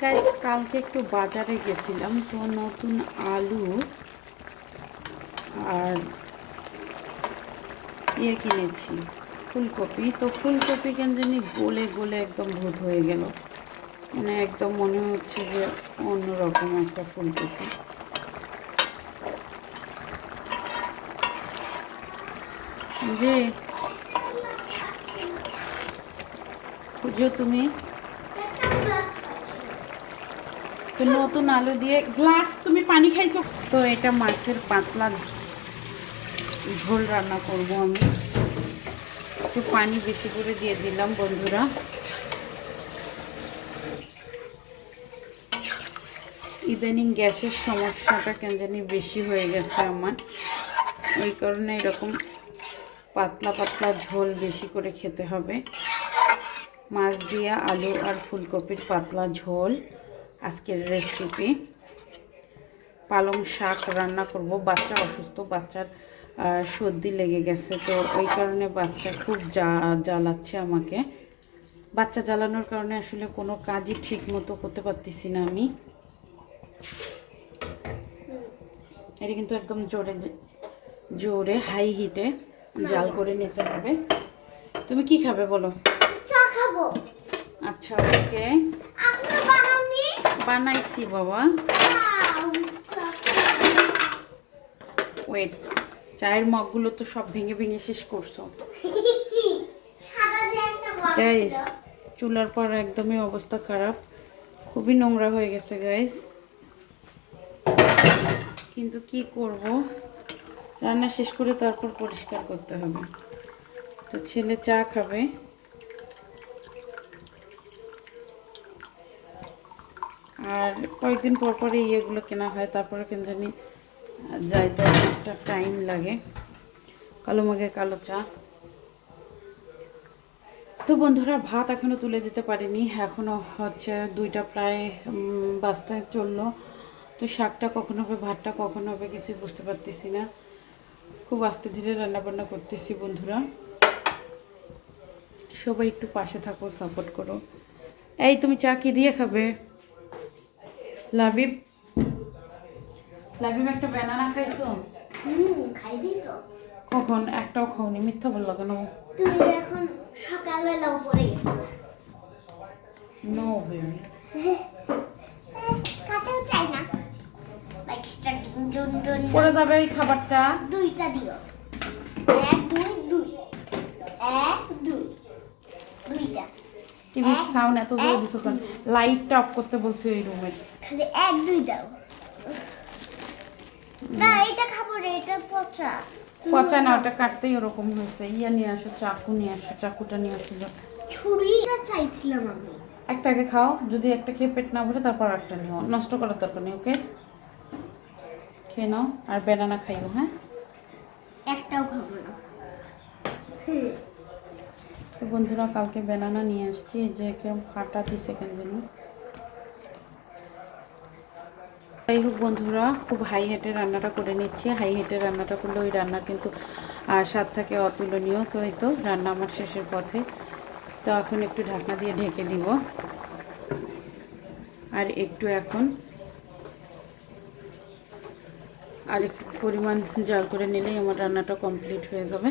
Guys কালকে একটু বাজারে গেছিলাম তো নতুন আলু আর ইয়ে কিনেছি, ফুলকপি। তো ফুলকপি কেন জানি গলে গোলে একদম ভূত হয়ে গেল। মানে একদম মনে হচ্ছে যে অন্যরকম একটা ফুলকপি। যে পুজো তুমি। তো নতুন আলু দিয়ে গ্লাস, তুমি পানি খাইছো? তো এটা মাছের পাতলা ঝোল রান্না করব আমি। একটু পানি বেশি করে দিয়ে দিলাম, বন্ধুরা। ইদানিং গ্যাসের সমস্যাটা কেন জানি বেশি হয়ে গেছে আমার। ওই কারণে এরকম পাতলা পাতলা ঝোল বেশি করে খেতে হবে। মাছ দিয়ে আলু আর ফুলকপির পাতলা ঝোল। আজকের রেসিপি পালং শাক রান্না করব। বাচ্চা অসুস্থ বাচ্চার সর্দি লেগে গেছে। তো ওই কারণে বাচ্চা খুব জা জ্বালাচ্ছে আমাকে। বাচ্চা জ্বালানোর কারণে আসলে কোনো কাজই ঠিক মতো করতে পারতেছি না আমি। এটা কিন্তু একদম জোরে জোরে হাই হিটে জাল করে নিতে হবে। তুমি কি খাবে বলো? চা খাব। আচ্ছা ওকে বানাইছি, বাবা। ওয়েট চায়ের মগগুলো তো সব ভেঙে ভেঙে শেষ করছ। গাইস চুলার পর একদমই অবস্থা খারাপ। খুবই নোংরা হয়ে গেছে গাইস কিন্তু কি করব? রান্না শেষ করে তারপর পরিষ্কার করতে হবে। তো ছেলে চা খাবে। আর কয়েকদিন পর পরে ইয়েগুলো কেনা হয় তারপরে কেন জানি যাইতে অনেকটা টাইম লাগে। কালো মাগে কালো চা। তো বন্ধুরা, ভাত এখনও তুলে দিতে পারিনি এখনও হচ্ছে দুইটা প্রায় বাস্তায় চলল। তো শাকটা কখন হবে, ভাতটা কখন হবে কিছুই বুঝতে পারতেছি না। খুব আস্তে ধীরে রান্নাবান্না করতেছি বন্ধুরা। সবাই একটু পাশে থাকো সাপোর্ট করো। এই, তুমি চা কি দিয়ে খাবে? লাবিব লাবিব একটা ব্যানানা খাইছো? হুম খাই দি তো। কখন? একটাও খাওনি মিথ্যা বলল কেন? তুমি এখন সকালবেলা উপরে নো বেবি কাতেও চাই না। বাইক স্টার্টিং দুন দুন পড়ে যাবে এই খাবারটা। দুইটা দিও। এক দুই দুই। এক দুই। দুইটা। টিভির সাউন্ড এত জোরে দিছো কেন? লাইটটা অফ করতে বলছি ওই রুমে খালি এক দুই দাও। না এটা খাব রে এটা পচা। পচা না ওটা কাটতেই ওরকম হয়েছে। ইয়া নিয়ে আসো চাকু নিয়ে আসো চাকুটা নিয়ে আসছিল ছুরিটা চাইছিলাম আমি। একটা আগে খাও যদি একটা খেয়ে পেট না ভরে তারপর একটা নিও। নষ্ট করার দরকার নেই ওকে? খেয়ে নাও আর বেনানা খাইও হ্যাঁ? একটাও খাব না। তো বন্ধুরা, কালকে বেনানা নিয়ে আসছি। যে কেউ ফাটা দিছে কেন জানি। যাই হোক বন্ধুরা, খুব হাই হেটে রান্নাটা করে নিচ্ছি। হাই হেটে রান্নাটা করলে ওই রান্না কিন্তু স্বাদ থাকে অতুলনীয়। তো এই তো, রান্না আমার শেষের পথে। তো এখন একটু ঢাকনা দিয়ে ঢেকে দিব। আর একটু এখন আর একটু পরিমাণ জাল করে নিলেই আমার রান্নাটা কমপ্লিট হয়ে যাবে।